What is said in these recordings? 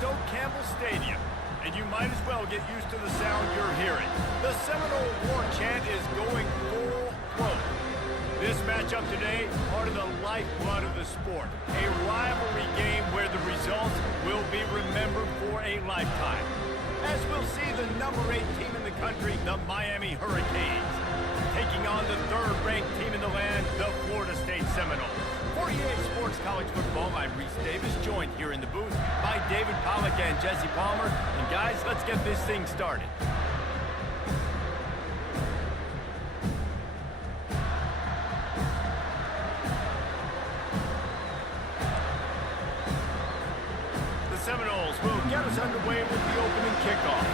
Campbell Stadium, and you might as well get used to the sound you're hearing. The Seminole War chant is going full throat. This matchup today, part of the lifeblood of the sport. A rivalry game where the results will be remembered for a lifetime. As we'll see the number 8 team in the country, the Miami Hurricanes, taking on the 3rd-ranked team in the land, the Florida State Seminoles. For EA Sports College Football, I'm Reese Davis, joined here in the booth by David Pollack and Jesse Palmer. And guys, let's get this thing started. The Seminoles will get us underway with the opening kickoff.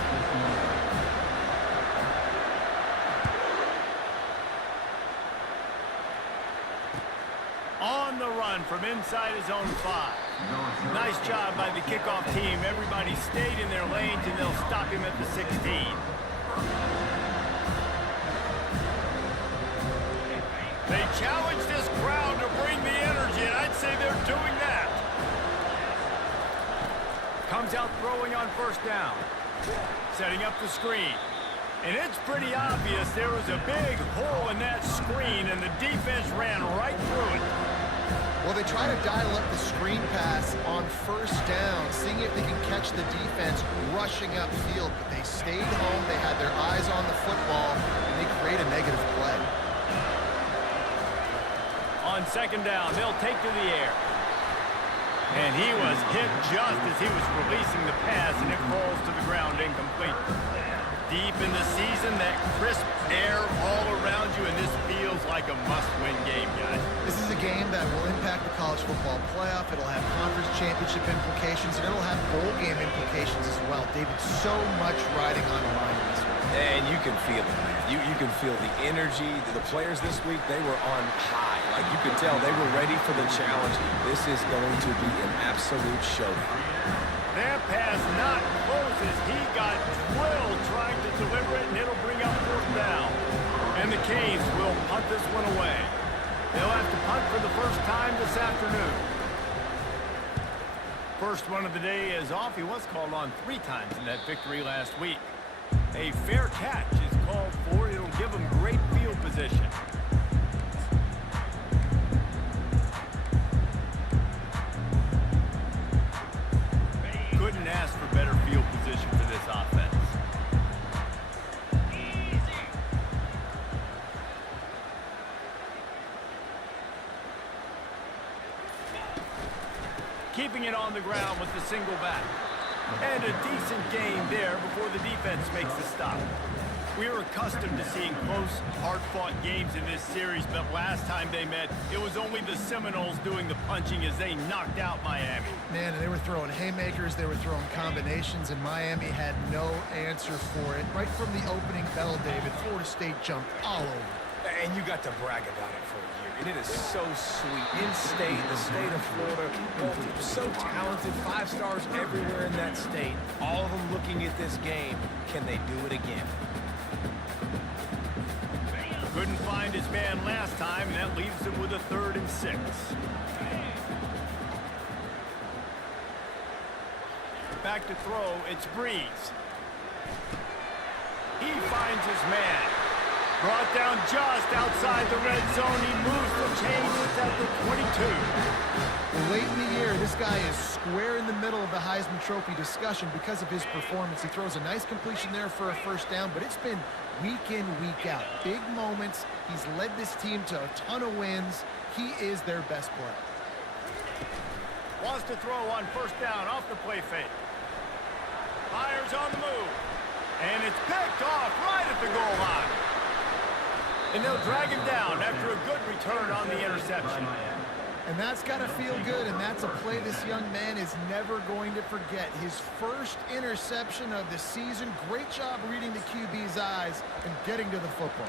On the run from inside his own 5. Nice job by the kickoff team. Everybody stayed in their lanes, and they'll stop him at the 16. They challenge this crowd to bring the energy, and I'd say they're doing that. Comes out throwing on 1st down. Setting up the screen. And it's pretty obvious there was a big hole in that screen, and the defense ran right through it. Well, they try to dial up the screen pass on 1st down, seeing if they can catch the defense rushing upfield. But they stayed home, they had their eyes on the football, and they create a negative play. On 2nd down, they'll take to the air. And he was hit just as he was releasing the pass, and it falls to the ground incomplete. Deep in the season, that crisp air all around you, and this feels like a must-win game, guys. This is a game that will impact the college football playoff. It'll have conference championship implications, and it'll have bowl game implications as well. David, so much riding on the line in this one. And you can feel it, man. You can feel the energy. The players this week, they were on high. Like, you could tell they were ready for the challenge. This is going to be an absolute showdown. That pass not closes. He got drilled trying to deliver it, and it'll bring up 4th down. And the Canes will punt this one away. They'll have to punt for the first time this afternoon. First one of the day is off. He was called on 3 times in that victory last week. A fair catch is called for. It'll give him great field position. Couldn't ask for better field position for this offense. Keeping it on the ground with the single back. And a decent game there before the defense makes the stop. We're accustomed to seeing close, hard-fought games in this series, but last time they met, it was only the Seminoles doing the punching as they knocked out Miami. Man, and they were throwing haymakers, they were throwing combinations, and Miami had no answer for it. Right from the opening bell, David, Florida State jumped all over. And you got to brag about it for a year. And it is so sweet. In-state, the state of Florida, so talented, 5 stars everywhere in that state. All of them looking at this game. Can they do it again? Couldn't find his man last time, and that leaves him with a 3rd and 6. Back to throw, it's Breeze. He finds his man. Brought down just outside the red zone. He moves the chains. It's at the 22. Well, late in the year, this guy is square in the middle of the Heisman Trophy discussion because of his performance. He throws a nice completion there for a 1st down, but it's been week in, week out. Big moments. He's led this team to a ton of wins. He is their best player. Wants to throw on 1st down off the play fake. Fires on the move. And it's picked off right at the goal line. And they'll drag him down after a good return on the interception. And that's got to feel good, and that's a play this young man is never going to forget. His first interception of the season. Great job reading the QB's eyes and getting to the football.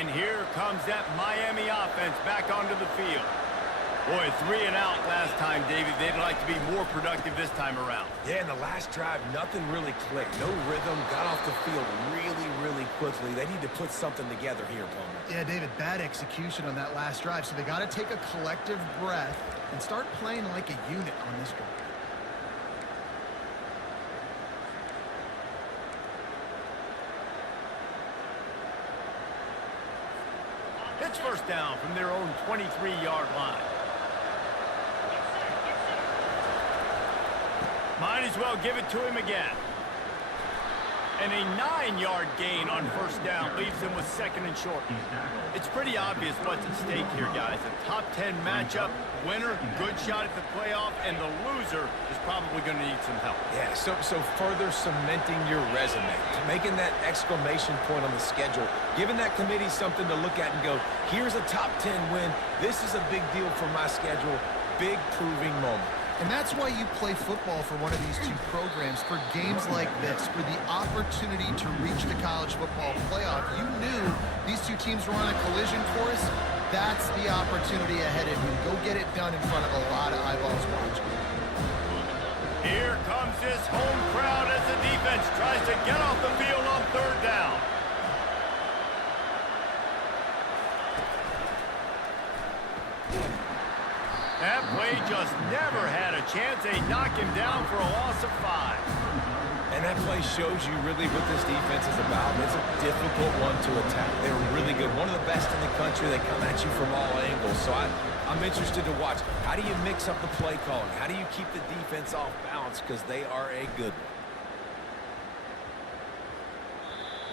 And here comes that Miami offense back onto the field. Boy, 3 and out last time, David. They'd like to be more productive this time around. Yeah, in the last drive, nothing really clicked. No rhythm, got off the field really quickly. They need to put something together here, Palmer. Yeah, David, bad execution on that last drive, so they got to take a collective breath and start playing like a unit on this drive. It's first down from their own 23-yard line. Might as well give it to him again. And a 9-yard gain on first down leaves them with second and short. It's pretty obvious what's at stake here, guys. A top 10 matchup, winner, good shot at the playoff, and the loser is probably going to need some help. Yeah, so further cementing your resume, making that exclamation point on the schedule, giving that committee something to look at and go, here's a top 10 win. This is a big deal for my schedule. Big proving moment. And that's why you play football for one of these two programs, for games like this, for the opportunity to reach the college football playoff. You knew these two teams were on a collision course. That's the opportunity ahead of you. Go get it done in front of a lot of eyeballs watching. Here comes this home crowd as the defense tries to get off the field on third down. That play just never had a chance. They knock him down for a loss of 5. And that play shows you really what this defense is about. It's a difficult one to attack. They're really good. One of the best in the country. They come at you from all angles. So I'm interested to watch. How do you mix up the play calling? How do you keep the defense off balance? Because they are a good one.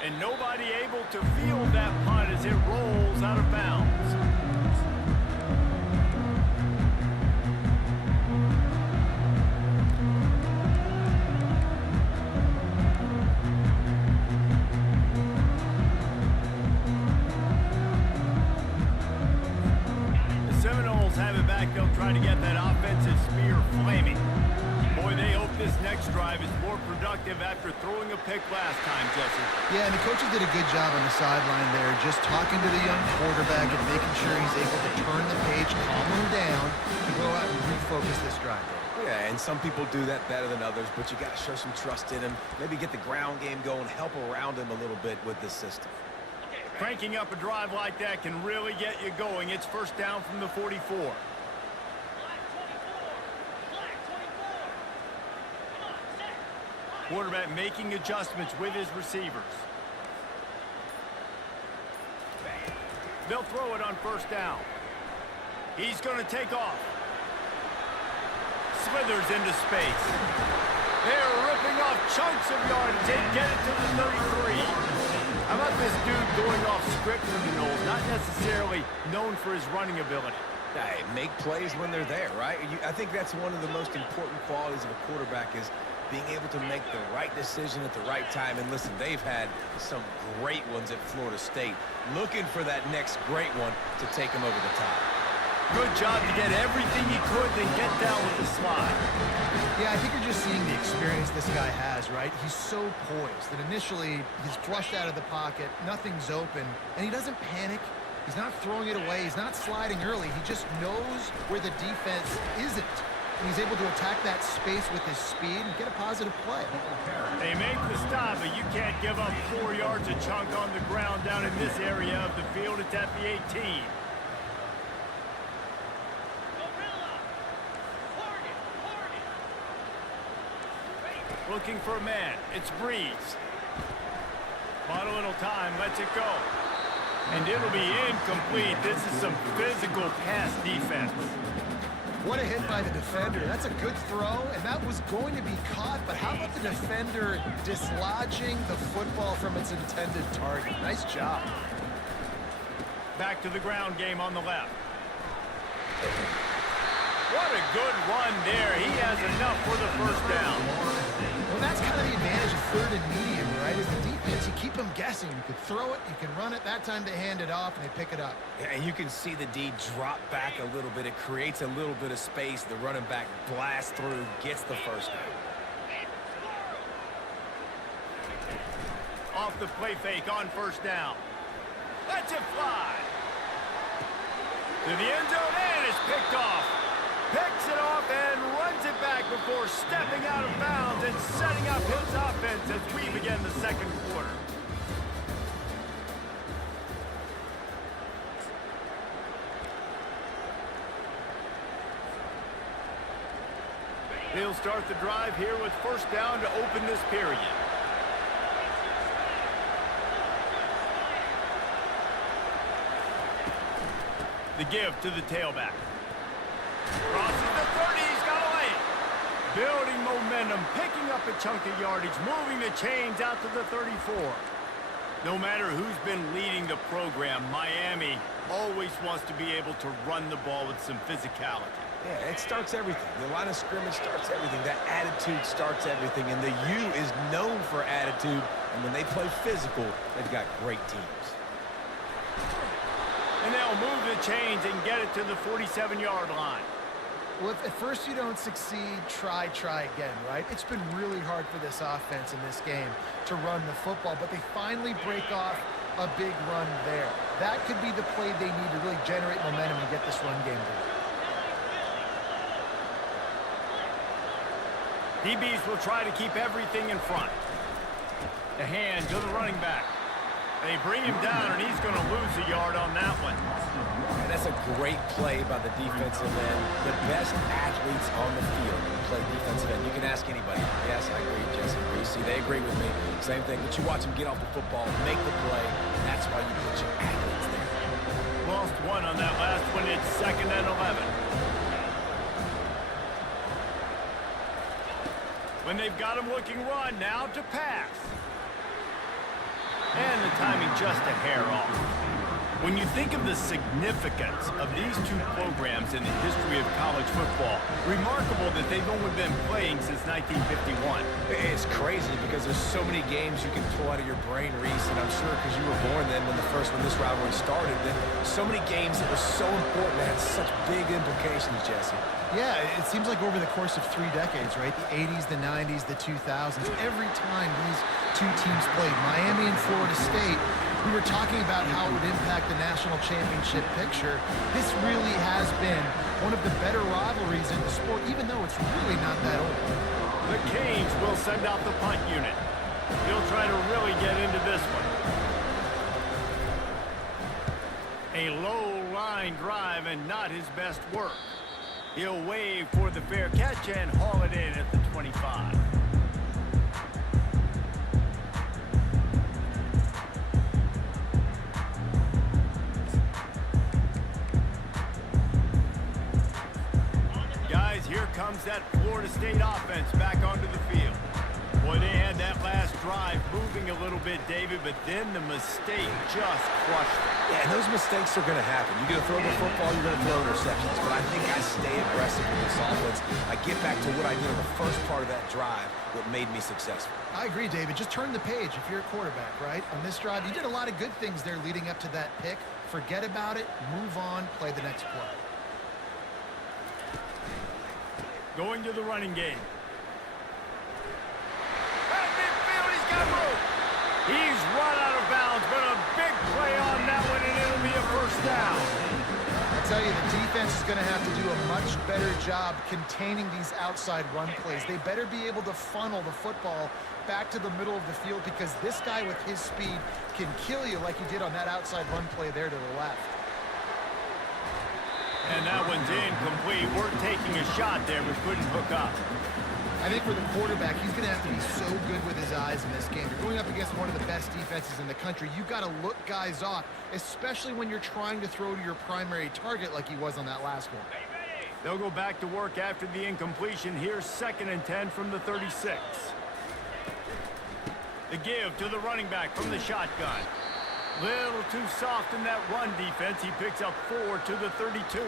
And nobody able to field that punt as it rolls out of bounds. Have it back. They'll try to get that offensive spear flaming. Boy, they hope this next drive is more productive after throwing a pick last time, Jesse. Yeah, and the coaches did a good job on the sideline there, just talking to the young quarterback and making sure he's able to turn the page, calm him down, and go out and refocus this drive. Yeah, and some people do that better than others, but you got to show some trust in him. Maybe get the ground game going, help around him a little bit with this system. Cranking up a drive like that can really get you going. It's first down from the 44. Quarterback making adjustments with his receivers. They'll throw it on first down. He's going to take off. Slithers into space. They're ripping off chunks of yardage. They get it to the 33. How about this dude going off script for the Knowles? Not necessarily known for his running ability. Hey, make plays when they're there, right? I think that's one of the most important qualities of a quarterback is being able to make the right decision at the right time. And listen, they've had some great ones at Florida State. Looking for that next great one to take them over the top. Good job to get everything he could, then get down with the slide. Yeah, I think you're just seeing the experience this guy has, right? He's so poised that initially he's flushed out of the pocket, nothing's open, and he doesn't panic. He's not throwing it away. He's not sliding early. He just knows where the defense isn't. And he's able to attack that space with his speed and get a positive play. They make the stop, but you can't give up 4 yards a chunk on the ground down in this area of the field. It's at the 18. Looking for a man. It's Breeze. Bought a little time. Lets it go. And it'll be incomplete. This is some physical pass defense. What a hit by the defender. That's a good throw, and that was going to be caught, but how about the defender dislodging the football from its intended target? Nice job. Back to the ground game on the left. What a good run there. He has enough for the first down. Well, that's kind of the advantage of third and medium, right? Is the defense, you keep them guessing. You could throw it, you can run it. That time they hand it off and they pick it up. Yeah, and you can see the D drop back a little bit. It creates a little bit of space. The running back blasts through, gets the first down. Off the play fake on first down. Lets it fly. To the end zone, and it's picked off. back before stepping out of bounds and setting up his offense as we begin the second quarter. He'll start the drive here with first down to open this period. The give to the tailback. Crosses the 30, he's got away. Building momentum, picking up a chunk of yardage, moving the chains out to the 34. No matter who's been leading the program, Miami always wants to be able to run the ball with some physicality. Yeah, it starts everything. The line of scrimmage starts everything. That attitude starts everything. And the U is known for attitude. And when they play physical, they've got great teams. And they'll move the chains and get it to the 47-yard line. Well, if at first you don't succeed, try again, right? It's been really hard for this offense in this game to run the football, but they finally break off a big run there. That could be the play they need to really generate momentum and get this run game going. DBs will try to keep everything in front. The hand to the running back. They bring him down, and he's going to lose a yard on that one. And that's a great play by the defensive end. The best athletes on the field play defensive end. You can ask anybody. Yes, I agree, Jesse. You see, they agree with me. Same thing. But you watch them get off the football, make the play. That's why you put your athletes there. Lost one on that last one. It's 2nd and 11. When they've got him looking run, now to pass. And the timing just a hair off. When you think of the significance of these two programs in the history of college football, remarkable that they've only been playing since 1951. It's crazy because there's so many games you can pull out of your brain, Reese, and I'm sure because you were born then when this rivalry started, that so many games that were so important, that had such big implications, Jesse. Yeah, it seems like over the course of 3 decades, right? The 80s, the 90s, the 2000s, every time these two teams played, Miami and Florida State, we were talking about how it would impact the national championship picture. This really has been one of the better rivalries in the sport, even though it's really not that old. The Canes will send out the punt unit. He'll try to really get into this one. A low line drive and not his best work. He'll wave for the fair catch and haul it in at the 25. Guys, here comes that Florida State offense back onto the field. Boy, they had that last drive moving a little bit, David, but then the mistake just crushed them. Yeah, and those mistakes are going to happen. You're going to throw the football, you're going to throw interceptions. But I think I stay aggressive with this offense. I get back to what I did in the first part of that drive that made me successful. I agree, David. Just turn the page if you're a quarterback, right? On this drive, you did a lot of good things there leading up to that pick. Forget about it, move on, play the next play. Going to the running game. At midfield, he's got room. He's run out of bounds, but a big play on that one, and it'll be a first down. I tell you, the defense is going to have to do a much better job containing these outside run plays. They better be able to funnel the football back to the middle of the field because this guy with his speed can kill you like he did on that outside run play there to the left. And that one's incomplete. We're taking a shot there, but couldn't hook up. I think for the quarterback, he's going to have to be so good with his eyes in this game. You're going up against one of the best defenses in the country. You've got to look guys off, especially when you're trying to throw to your primary target like he was on that last one. They'll go back to work after the incompletion. Here's 2nd and 10 from the 36. The give to the running back from the shotgun. Little too soft in that run defense. He picks up 4 to the 32.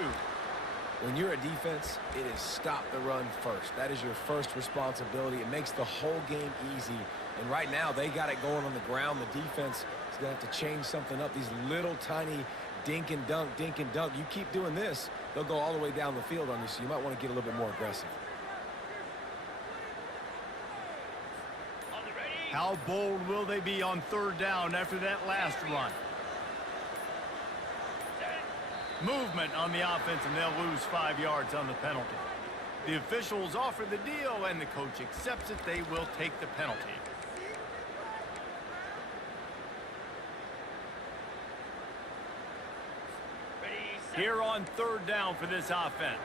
When you're a defense, it is stop the run first. That is your first responsibility. It makes the whole game easy. And right now, they got it going on the ground. The defense is going to have to change something up. These little tiny dink and dunk, dink and dunk. You keep doing this, they'll go all the way down the field on you, so you might want to get a little bit more aggressive. How bold will they be on 3rd down after that last run? Movement on the offense, and they'll lose 5 yards on the penalty. The officials offer the deal, and the coach accepts it. They will take the penalty. Here on third down for this offense.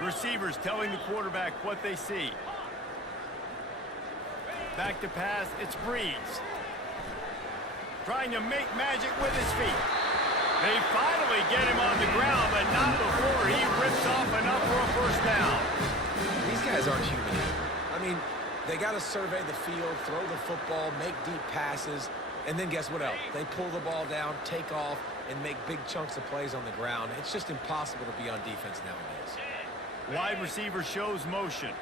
Receivers telling the quarterback what they see. Back to pass, it's Breeze. Trying to make magic with his feet. They finally get him on the ground, but not before he rips off enough for a first down. These guys aren't human. I mean, they got to survey the field, throw the football, make deep passes, and then guess what else? They pull the ball down, take off, and make big chunks of plays on the ground. It's just impossible to be on defense nowadays. Wide receiver shows motion.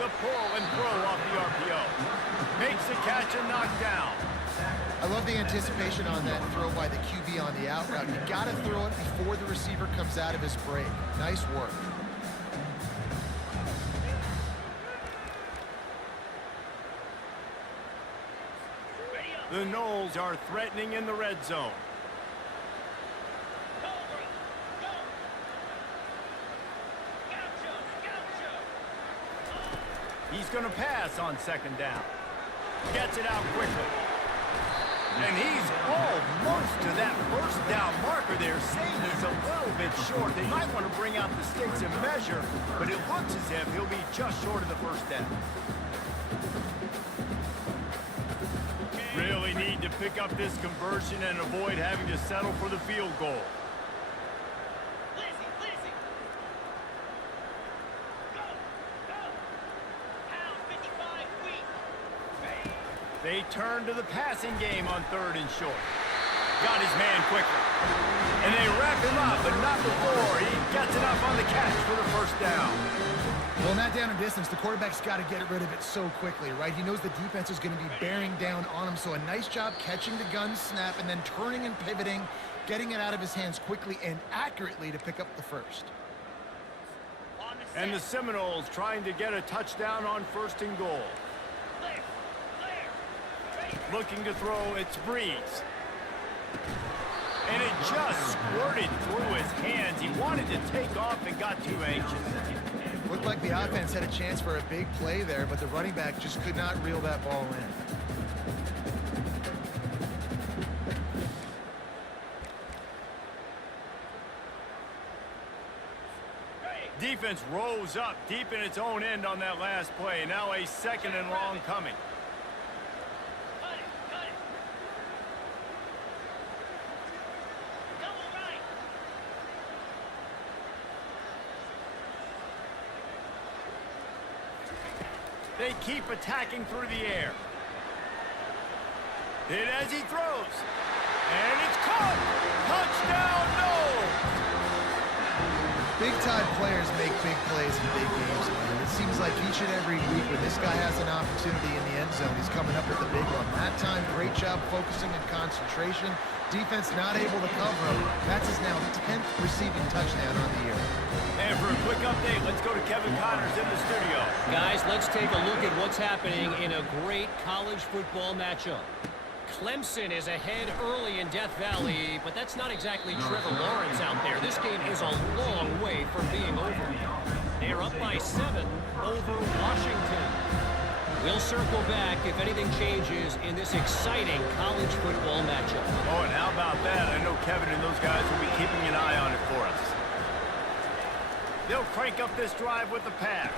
The pull and throw off the RPO. Makes the catch and knocked down. I love the anticipation on that throw by the QB on the out route. You got to throw it before the receiver comes out of his break. Nice work. The Noles are threatening in the red zone. He's going to pass on second down. Gets it out quickly. And he's almost to that first down marker there, saying he's a little bit short. They might want to bring out the sticks and measure, but it looks as if he'll be just short of the first down. Really need to pick up this conversion and avoid having to settle for the field goal. They turn to the passing game on third and short. Got his man quickly. And they wrap him up, but not before he gets enough on the catch for the first down. Well, in that down and distance, the quarterback's got to get rid of it so quickly, right? He knows the defense is going to be bearing down on him, so a nice job catching the gun snap and then turning and pivoting, getting it out of his hands quickly and accurately to pick up the first. And the Seminoles trying to get a touchdown on first and goal. Looking to throw, it's Breeze. And it just squirted through his hands. He wanted to take off and got too anxious. Looked like the offense had a chance for a big play there, but the running back just could not reel that ball in. Defense rose up deep in its own end on that last play. Now a second and long coming. They keep attacking through the air. Hit as he throws. And it's caught. Touchdown, Noles. Big-time players make big plays in big games, man. It seems like each and every week when this guy has an opportunity in the end zone, he's coming up with a big one. That time, great job focusing and concentration. Defense not able to cover him. That's his now 10th receiving touchdown on the year. And for a quick update, let's go to Kevin Connors in the studio. Guys, let's take a look at what's happening in a great college football matchup. Clemson is ahead early in Death Valley, but that's not exactly Trevor Lawrence out there. This game is a long way from being over. They're up by 7 over Washington. We'll circle back if anything changes in this exciting college football matchup. Oh, and how about that? I know Kevin and those guys will be keeping an eye on it for us. They'll crank up this drive with the pass.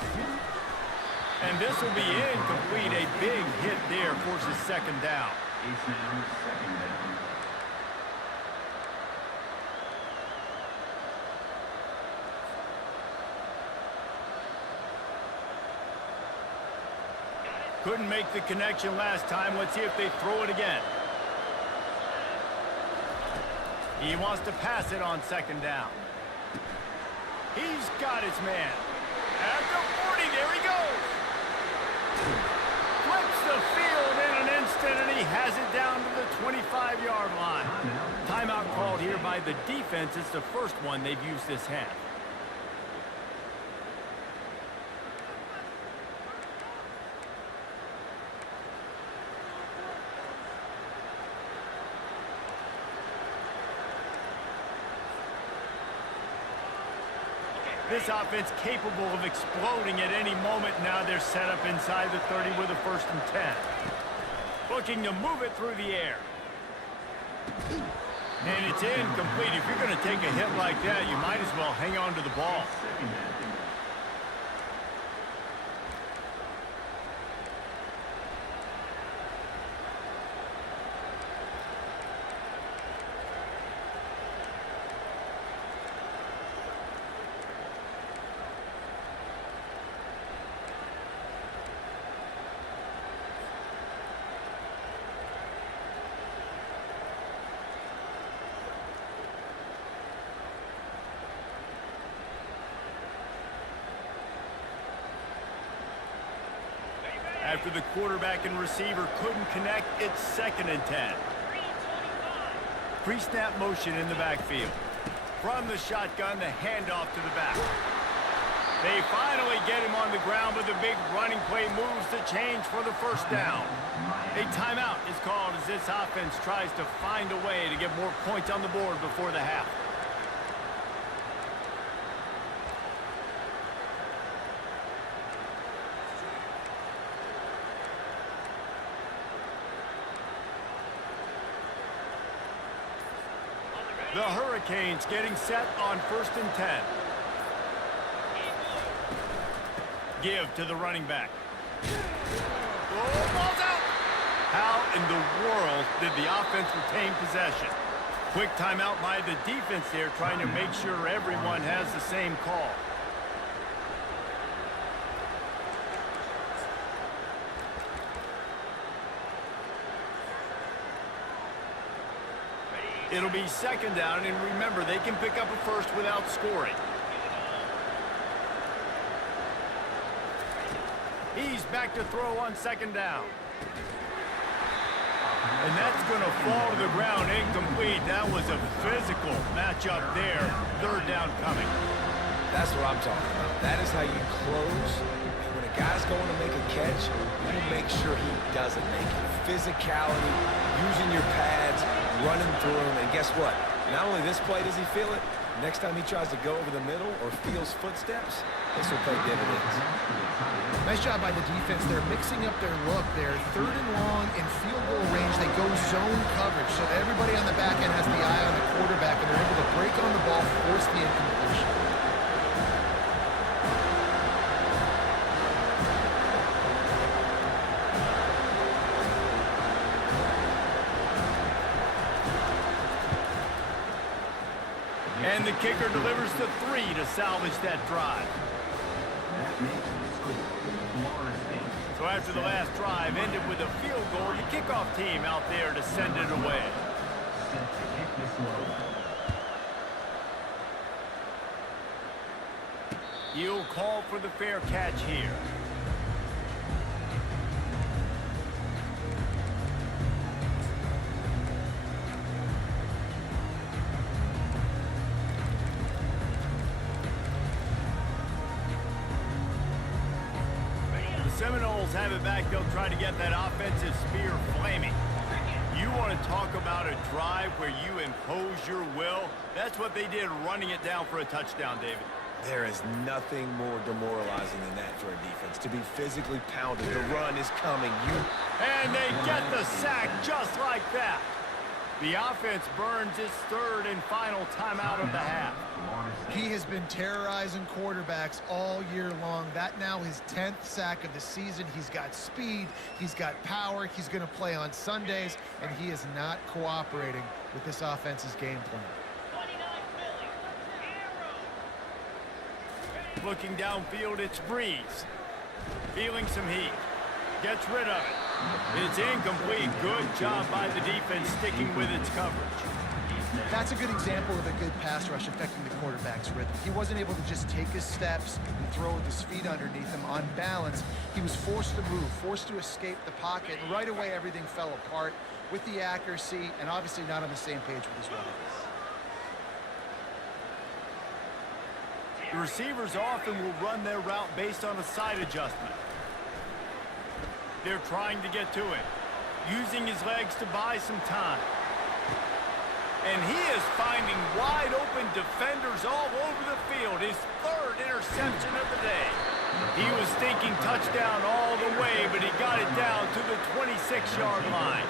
And this will be incomplete. A big hit there forces second down. Couldn't make the connection last time. Let's see if they throw it again. He wants to pass it on second down. He's got his man. At the 40, there he goes. Flips the field in an instant, and he has it down to the 25-yard line. Timeout called here by the defense. It's the first one they've used this half. This offense capable of exploding at any moment. Now they're set up inside the 30 with a 1st and 10. Looking to move it through the air. And it's incomplete. If you're going to take a hit like that, you might as well hang on to the ball. After the quarterback and receiver couldn't connect, it's 2nd and 10. Pre-snap motion in the backfield. From the shotgun, the handoff to the back. They finally get him on the ground, but the big running play moves the change for the 1st down. A timeout is called as this offense tries to find a way to get more points on the board before the half. The Hurricanes getting set on 1st and 10. Give to the running back. Oh, ball's out! How in the world did the offense retain possession? Quick timeout by the defense there, trying to make sure everyone has the same call. It'll be 2nd down, and remember, they can pick up a 1st without scoring. He's back to throw on 2nd down. And that's going to fall to the ground, incomplete. That was a physical matchup there. 3rd down coming. That's what I'm talking about. That is how you close. When a guy's going to make a catch, you make sure he doesn't make it. Physicality, using your pads, running through him, and guess what? Not only this play does he feel it, next time he tries to go over the middle or feels footsteps, this will pay dividends. Nice job by the defense. They're mixing up their look. They're 3rd and long in field goal range. They go zone coverage, so that everybody on the back end has the eye on the quarterback, and they're able to break on the ball, force the incompletion. And the kicker delivers the 3 to salvage that drive. So after the last drive ended with a field goal, the kickoff team out there to send it away. You'll call for the fair catch here. Seminoles have it back. They'll try to get that offensive spear flaming. You want to talk about a drive where you impose your will? That's what they did, running it down for a touchdown, David. There is nothing more demoralizing than that for a defense. To be physically pounded, the run is coming. And they get the sack just like that. The offense burns its 3rd and final timeout of the half. He has been terrorizing quarterbacks all year long. That now his 10th sack of the season. He's got speed, he's got power, he's going to play on Sundays, and he is not cooperating with this offense's game plan. Looking downfield, it's Breeze. Feeling some heat. Gets rid of it. It's incomplete. Good job by the defense sticking with its coverage. That's a good example of a good pass rush affecting the quarterback's rhythm. He wasn't able to just take his steps and throw with his feet underneath him on balance. He was forced to move, forced to escape the pocket, and right away everything fell apart with the accuracy and obviously not on the same page with his running. The receivers often will run their route based on a side adjustment. They're trying to get to it, using his legs to buy some time. And he is finding wide open defenders all over the field. His third interception of the day. He was thinking touchdown all the way, but he got it down to the 26-yard line.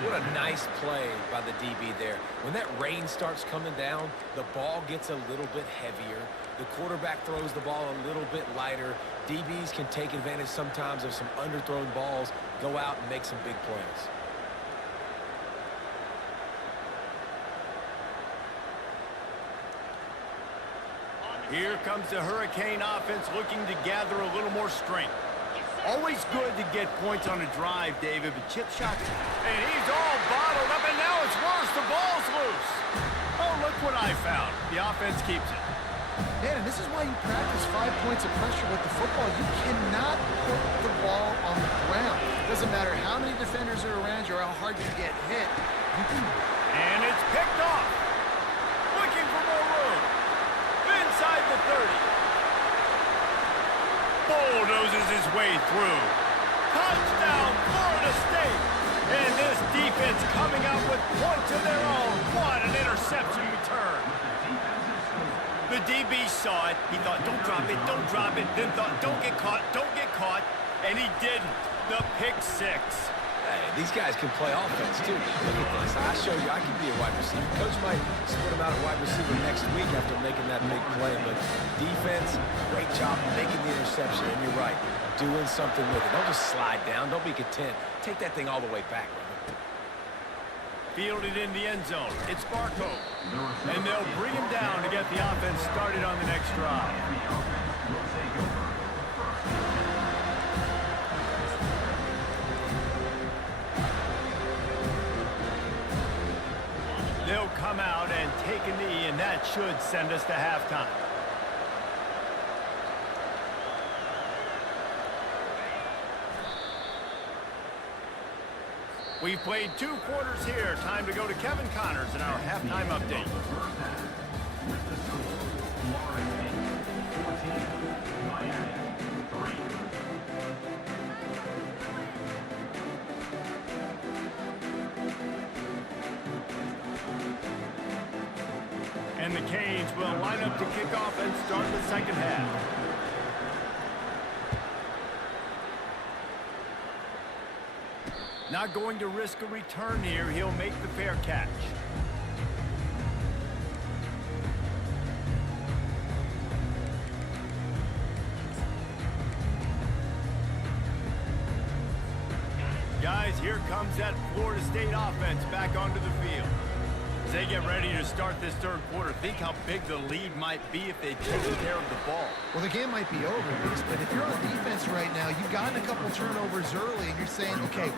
What a nice play by the DB there. When that rain starts coming down, the ball gets a little bit heavier. The quarterback throws the ball a little bit lighter. DBs can take advantage sometimes of some underthrown balls, go out and make some big plays. Here comes the Hurricane offense looking to gather a little more strength. Always good to get points on a drive, David, but chip shot. And he's all bottled up, and now it's worse. The ball's loose. Oh, look what I found. The offense keeps it. Man, and this is why you practice 5 points of pressure with the football. You cannot put the ball on the ground. Doesn't matter how many defenders are around you or how hard you get hit. And it's picked off. Looking for more room. Inside the 30. Bulldozes his way through. Touchdown, Florida State. And this defense coming out with points of their own. What an interception return. The DB saw it. He thought, don't drop it, don't drop it. Then thought, don't get caught, don't get caught. And he didn't. The pick six. Hey, these guys can play offense, too. Look at this. I show you I can be a wide receiver. Coach might split him out at wide receiver next week after making that big play. But defense, great job making the interception. And you're right, doing something with it. Don't just slide down. Don't be content. Take that thing all the way back, brother. Fielded in the end zone. It's Barco. And they'll bring him down to get the offense started on the next drive. They'll come out and take a knee, and that should send us to halftime. We've played 2 quarters here. Time to go to Kevin Connors in our halftime update. And the Canes will line up to kick off and start the second half. Not going to risk a return here. He'll make the fair catch. Guys, here comes that Florida State offense back onto the field. As they get ready to start this third quarter, think how big the lead might be if they take care of the ball. Well, the game might be over, Reese, but if you're on defense right now, you've gotten a couple turnovers early, and you're saying, okay,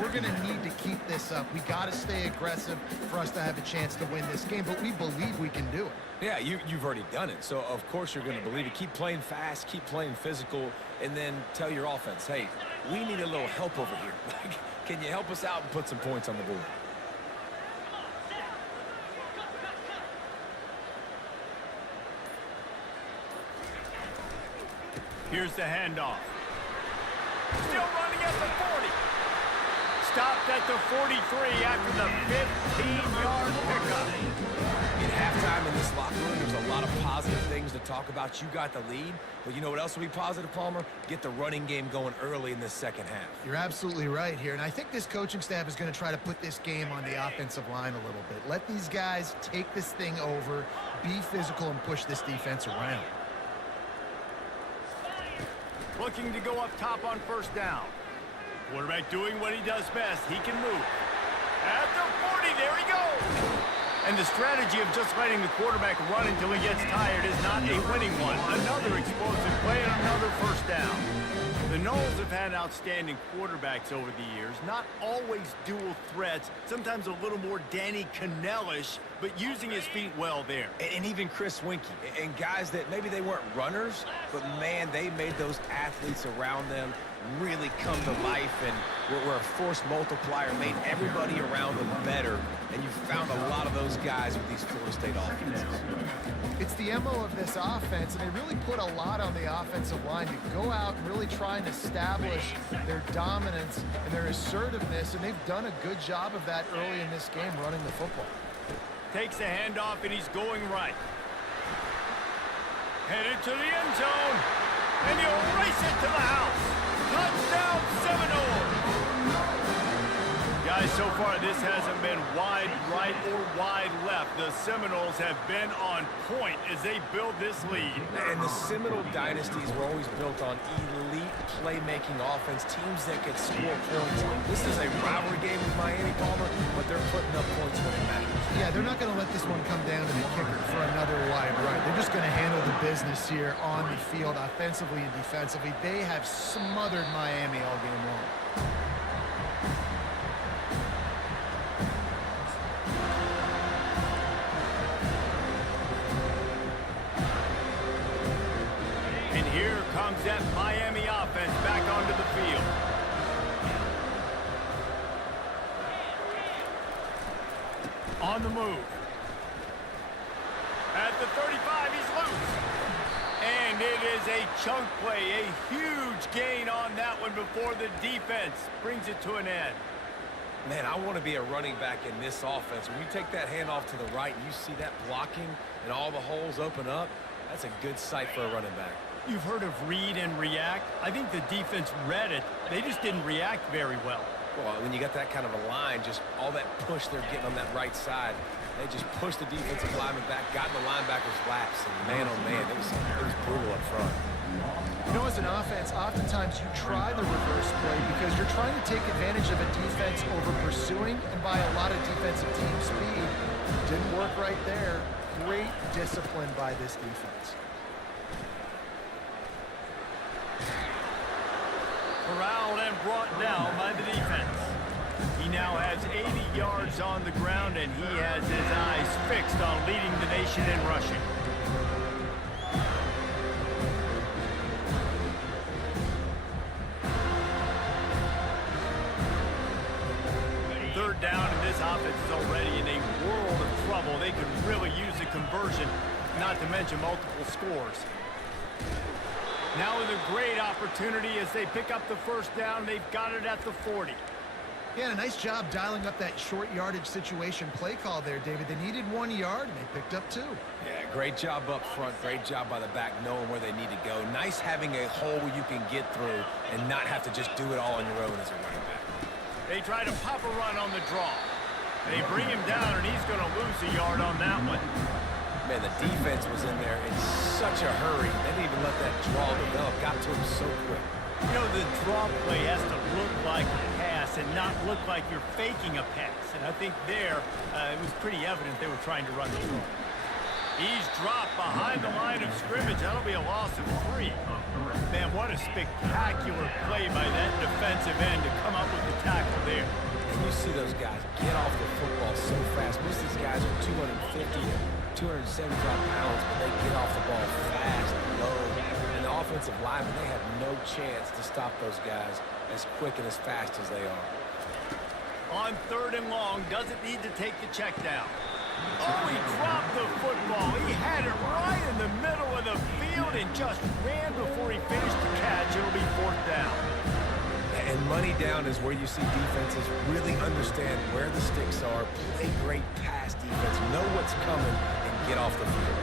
we're going to need to keep this up. We got to stay aggressive for us to have a chance to win this game, but we believe we can do it. Yeah, you've already done it, so of course you're going to believe it. Keep playing fast, keep playing physical, and then tell your offense, hey, we need a little help over here. Can you help us out and put some points on the board? Here's the handoff. Still running at the 40. Stopped at the 43 after the 15-yard pickup. At halftime in this locker room, there's a lot of positive things to talk about. You got the lead, but you know what else will be positive, Palmer? Get the running game going early in this second half. You're absolutely right here, and I think this coaching staff is going to try to put this game on the offensive line a little bit. Let these guys take this thing over, be physical, and push this defense around. Looking to go up top on first down. Quarterback doing what he does best. He can move. At the 40, there he goes. And the strategy of just letting the quarterback run until he gets tired is not a winning one. Another explosive play and another first down. The Noles have had outstanding quarterbacks over the years. Not always dual threats. Sometimes a little more Danny Cannell-ish, but using his feet well there. And even Chris Winkie. And guys that maybe they weren't runners, but man, they made those athletes around them really come to life and were a force multiplier, made everybody around them better. And you found a lot of those guys with these Florida State offenses. It's the MO of this offense, and they really put a lot on the offensive line to go out and really try and establish their dominance and their assertiveness, and they've done a good job of that early in this game running the football. takes the handoff, and he's going right. Headed to the end zone, and he'll race it to the house. Touchdown, Seminoles! Guys, so far this hasn't been wide right or wide left. The Seminoles have been on point as they build this lead. And the Seminole dynasties were always built on elite playmaking offense, teams that could score points. This is a rivalry game with Miami, Palmer, but they're putting up points when it matters. Yeah, they're not going to let this one come down to the kicker for another wide right. They're just going to handle the business here on the field, offensively and defensively. They have smothered Miami all game long. And here comes that Miami offense back onto the field. On the move. At the 35, he's loose. And it is a chunk play, a huge gain on that one before the defense brings it to an end. Man, I want to be a running back in this offense. When you take that handoff to the right and you see that blocking and all the holes open up, that's a good sight for a running back. You've heard of read and react. I think the defense read it. They just didn't react very well. Well, when you got that kind of a line, just all that push they're getting on that right side, they just pushed the defensive lineman back, got in the linebacker's laps, and man, oh man, it was brutal up front. You know, as an offense, oftentimes you try the reverse play because you're trying to take advantage of a defense over pursuing and by a lot of defensive team speed. Didn't work right there. Great discipline by this defense. Corralled and brought down by the defense. He now has 80 yards on the ground, and he has his eyes fixed on leading the nation in rushing. Third down, and this offense is already in a world of trouble. They could really use a conversion, not to mention multiple scores. Now with a great opportunity as they pick up the first down. They've got it at the 40. Yeah, and a nice job dialing up that short yardage situation play call there, David. They needed 1 yard, and they picked up 2. Yeah, great job up front. Great job by the back knowing where they need to go. Nice having a hole you can get through and not have to just do it all on your own as a running back. They try to pop a run on the draw. They bring him down, and he's going to lose a yard on that one. Man, the defense was in there in such a hurry. They didn't even let that draw develop. Got to him so quick. You know, the draw play has to look like a pass and not look like you're faking a pass. And I think there, it was pretty evident they were trying to run the draw. He's dropped behind the line of scrimmage. That'll be a loss of 3. Man, what a spectacular play by that defensive end to come up with the tackle there. And you see those guys get off the football so fast. Most of these guys are 250 to 275 pounds, but they get off the ball fast, low. And the offensive linemen, they have no chance to stop those guys as quick and as fast as they are. On 3rd and long, doesn't need to take the check down. Oh, he dropped the football. He had it right in the middle of the field and just ran before he finished the catch. It'll be 4th down. And money down is where you see defenses really understand where the sticks are, play great pass defense, know what's coming, and get off the field.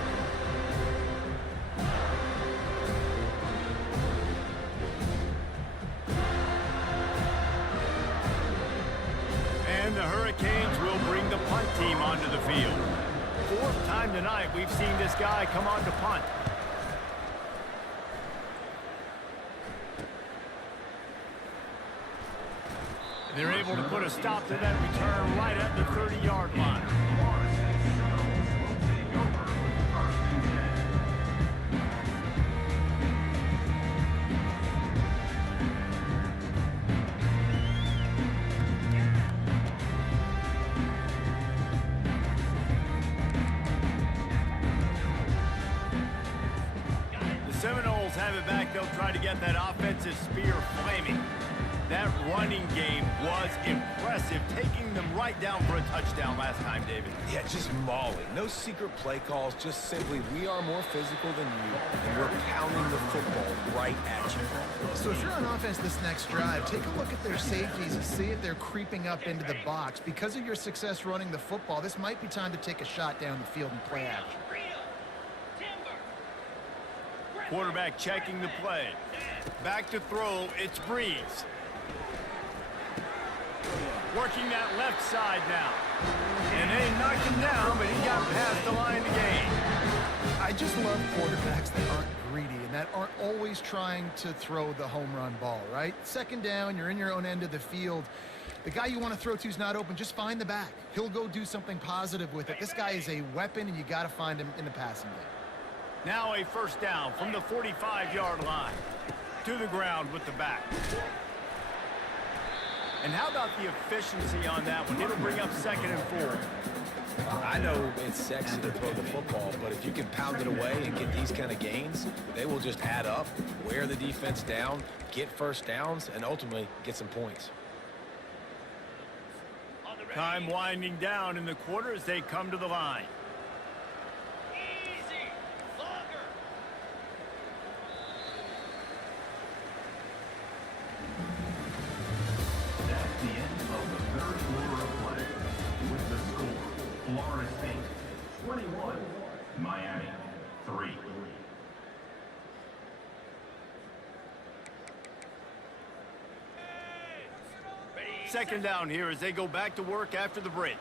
And the Hurricanes will bring the punt team onto the field. 4th time tonight we've seen this guy come on to punt. They're able to put a stop to that return right at the 30-yard line. The Seminoles have it back. They'll try to get that offensive spear flaming. That running game was impressive, taking them right down for a touchdown last time, David. Yeah, just mauling. No secret play calls, just simply we are more physical than you, and we're pounding the football right at you. So if you're on offense this next drive, take a look at their safeties and see if they're creeping up into the box. Because of your success running the football, this might be time to take a shot down the field and play action. Quarterback checking the play. Back to throw, it's Breeze. Working that left side now. And they knocked him down, but he got past the line to gain. I just love quarterbacks that aren't greedy and that aren't always trying to throw the home run ball, right? Second down, you're in your own end of the field. The guy you want to throw to is not open. Just find the back. He'll go do something positive with it. This guy is a weapon, and you got to find him in the passing game. Now a first down from the 45-yard line. To the ground with the back. And how about the efficiency on that one? It'll bring up 2nd and 4. I know it's sexy to throw the football, but if you can pound it away and get these kind of gains, they will just add up, wear the defense down, get first downs, and ultimately get some points. Time winding down in the quarter as they come to the line. Florida State 21, Miami 3. Second down here as they go back to work after the break.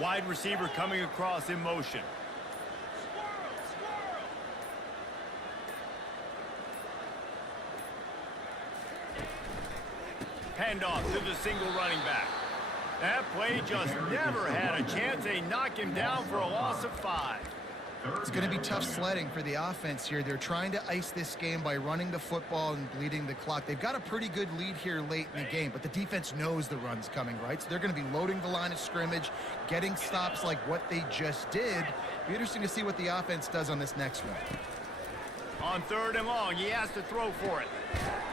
Wide receiver coming across in motion. Handoff to the single running back. That play just never had a chance. They knock him down for a loss of 5. It's going to be tough sledding for the offense here. They're trying to ice this game by running the football and bleeding the clock. They've got a pretty good lead here late in the game, but the defense knows the run's coming, right? So they're going to be loading the line of scrimmage, getting stops like what they just did. Be interesting to see what the offense does on this next one. On 3rd and long, he has to throw for it.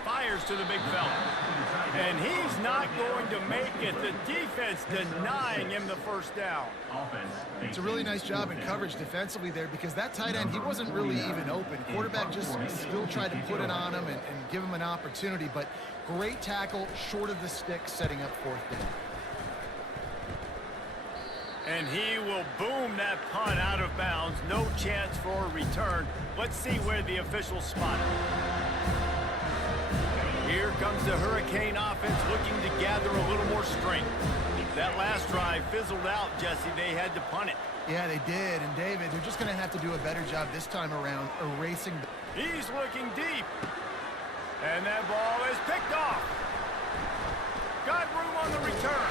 Fires to the big fella. And he's not going to make it. The defense denying him the first down. It's a really nice job in coverage defensively there because that tight end, he wasn't really even open. Quarterback just still tried to put it on him and give him an opportunity, but great tackle short of the stick, setting up 4th down. And he will boom that punt out of bounds. No chance for a return. Let's see where the officials spot it. Here comes the Hurricane offense looking to gather a little more strength. That last drive fizzled out, Jesse. They had to punt it. Yeah, they did. And David, they're just going to have to do a better job this time around erasing. He's looking deep. And that ball is picked off. Got room on the return.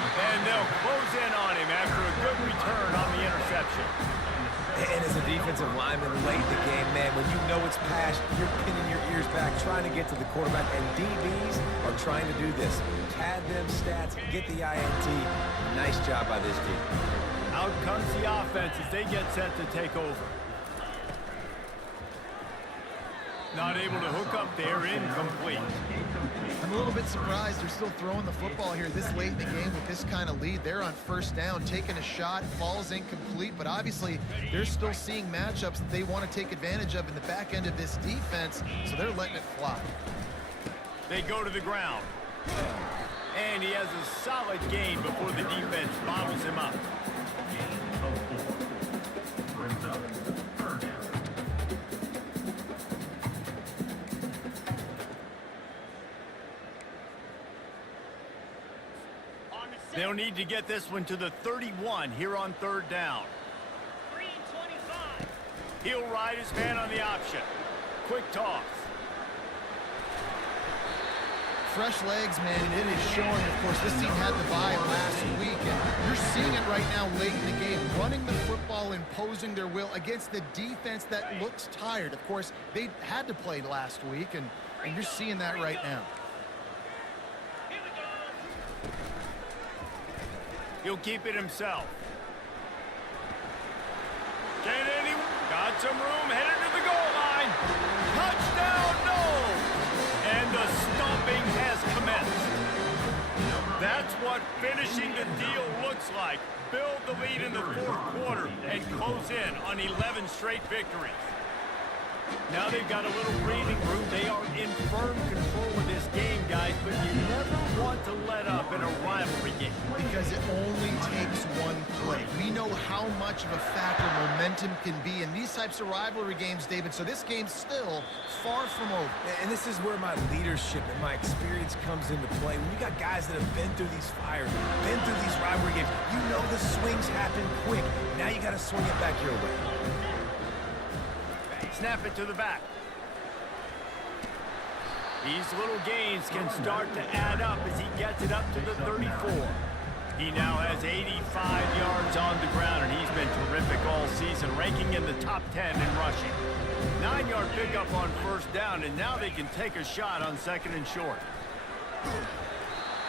And they'll close in on him after a good return on the interception. And as a defensive lineman late in the game, man, when you know it's past, you're pinning your ears back, trying to get to the quarterback, and DBs are trying to do this. Pad them stats, get the INT. Nice job by this team. Out comes the offense as they get set to take over. Not able to hook up there, incomplete. I'm a little bit surprised they're still throwing the football here this late in the game with this kind of lead. They're on 1st down, taking a shot, falls incomplete, but obviously they're still seeing matchups that they want to take advantage of in the back end of this defense, so they're letting it fly. They go to the ground. And he has a solid gain before the defense bottles him up. They'll need to get this one to the 31 here on 3rd down. He'll ride his man on the option. Quick toss. Fresh legs, man, and it is showing. Of course, this team had the bye last week, and you're seeing it right now late in the game, running the football, imposing their will against the defense that looks tired. Of course, they had to play last week, and you're seeing that right now. He'll keep it himself. Got some room, headed to the goal That's what finishing the deal looks like. Build the lead in the fourth quarter and close in on 11 straight victories. Now they've got a little breathing room. They are in firm control of this game, guys, but you never want to let up in a rivalry game. Because it only takes one play. We know how much of a factor momentum can be in these types of rivalry games, David, so this game's still far from over. And this is where my leadership and my experience comes into play. When you got guys that have been through these fires, been through these rivalry games, you know the swings happen quick. Now you got to swing it back your way. Snap it to the back. These little gains can start to add up as he gets it up to the 34. He now has 85 yards on the ground, and he's been terrific all season, ranking in the top 10 in rushing. 9-yard pickup on first down, and now they can take a shot on second and short.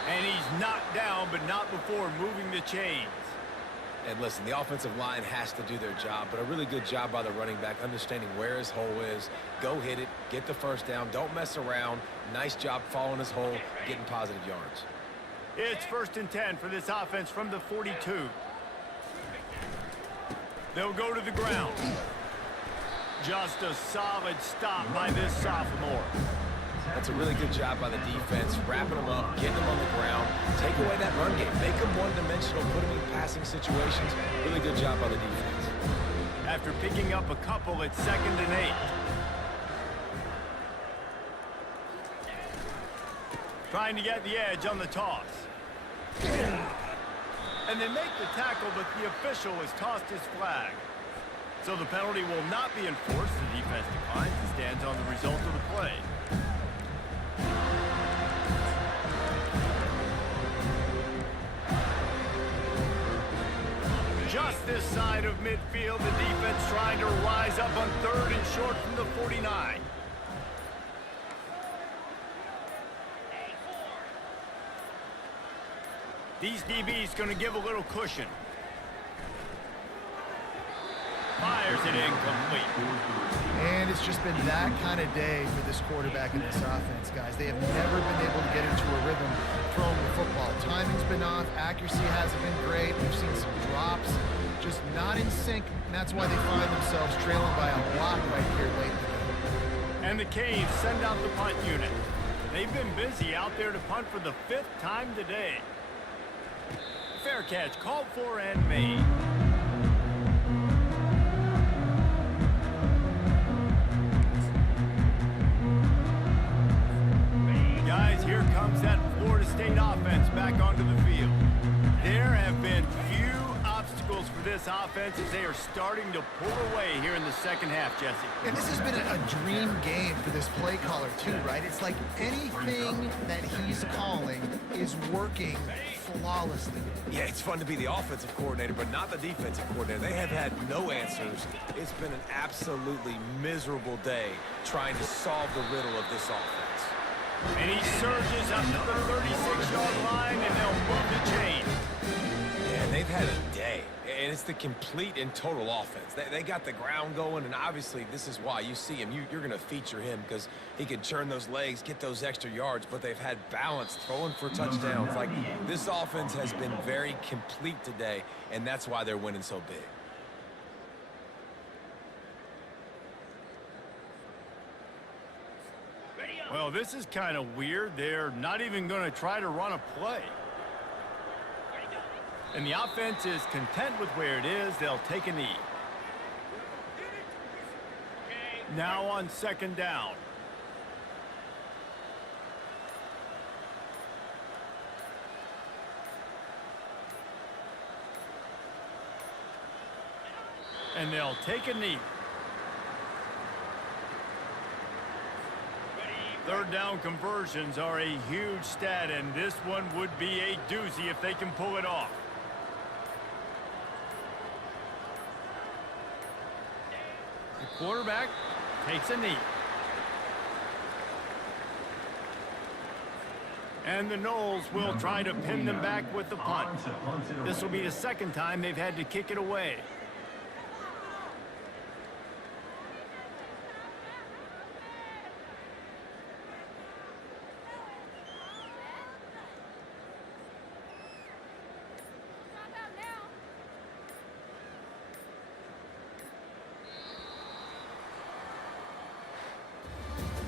And he's knocked down, but not before moving the chains. And listen, the offensive line has to do their job, but a really good job by the running back, understanding where his hole is. Go hit it, get the first down, don't mess around. Nice job following his hole, getting positive yards. It's 1st and 10 for this offense from the 42. They'll go to the ground. Just a solid stop by this sophomore. That's a really good job by the defense, wrapping them up, getting them on the ground, take away that run game, make them one-dimensional, put them in passing situations. Really good job by the defense. After picking up a couple, it's 2nd and 8. Trying to get the edge on the toss. And they make the tackle, but the official has tossed his flag. So the penalty will not be enforced. The defense declines and stands on the result of the play. Just this side of midfield, the defense trying to rise up on 3rd and short from the 49. These DBs going to give a little cushion. Fires it incomplete. And it's just been that kind of day for this quarterback and this offense, guys. They have never been able to get into a rhythm throwing the football. Timing's been off. Accuracy hasn't been great. We've seen some drops. Just not in sync, and that's why they find themselves trailing by a lot right here late in the game. And the Canes send out the punt unit. They've been busy out there to punt for the 5th time today. Fair catch called for and made. Guys, here comes that Florida State offense back onto the field. There have been few obstacles for this offense as they are starting to pull away here in the second half, Jesse. And this has been a dream game for this play caller too, right? It's like anything that he's calling is working flawlessly. Yeah, it's fun to be the offensive coordinator, but not the defensive coordinator. They have had no answers. It's been an absolutely miserable day trying to solve the riddle of this offense. And he surges up to the 36-yard line, and they'll move the chain. Yeah, they've had a day, and it's the complete and total offense. They got the ground going, and obviously this is why you see him. You're going to feature him because he can turn those legs, get those extra yards, but they've had balance, throwing for touchdowns. Like, this offense has been very complete today, and that's why they're winning so big. Well, this is kind of weird. They're not even going to try to run a play. And the offense is content with where it is. They'll take a knee. Now on 2nd down. And they'll take a knee. 3rd down conversions are a huge stat, and this one would be a doozy if they can pull it off. The quarterback takes a knee. And the Noles will try to pin them back with the punt. This will be the 2nd time they've had to kick it away.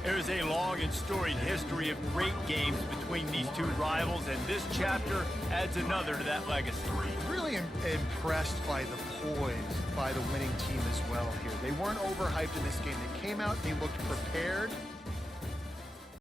There's a long and storied history of great games between these two rivals, and this chapter adds another to that legacy. Really impressed by the poise by the winning team as well here. They weren't overhyped in this game. They came out, they looked prepared,